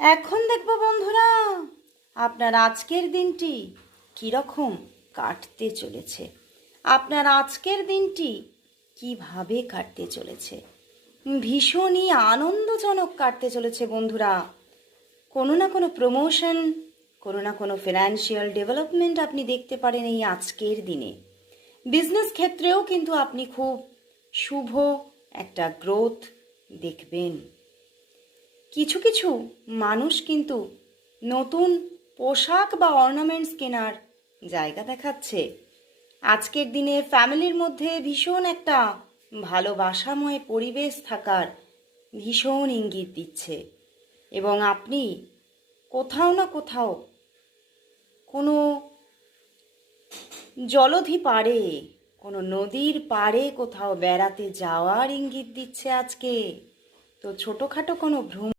এখন দেখব বন্ধুরা আপনার আজকের দিনটি কীরকম কাটতে চলেছে, আপনার আজকের দিনটি কিভাবে কাটতে চলেছে। ভীষণই আনন্দজনক কাটতে চলেছে বন্ধুরা। কোনো না কোনো প্রমোশন, কোনো না কোনো ফিনান্সিয়াল ডেভেলপমেন্ট আপনি দেখতে পারেন এই আজকের দিনে। বিজনেস ক্ষেত্রেও কিন্তু আপনি খুব শুভ একটা গ্রোথ দেখবেন। কিছু কিছু মানুষ কিন্তু নতুন পোশাক বা অর্নামেন্টস কেনার জায়গা দেখাচ্ছে। আজকের দিনে ফ্যামিলির মধ্যে ভীষণ একটা ভালোবাসাময় পরিবেশ থাকার ভীষণ ইঙ্গিত দিচ্ছে, এবং আপনি কোথাও না কোথাও কোনো জলধি পাড়ে, কোনো নদীর পাড়ে কোথাও বেড়াতে যাওয়ার ইঙ্গিত দিচ্ছে আজকে। তো ছোটোখাটো কোনো ভ্রমণ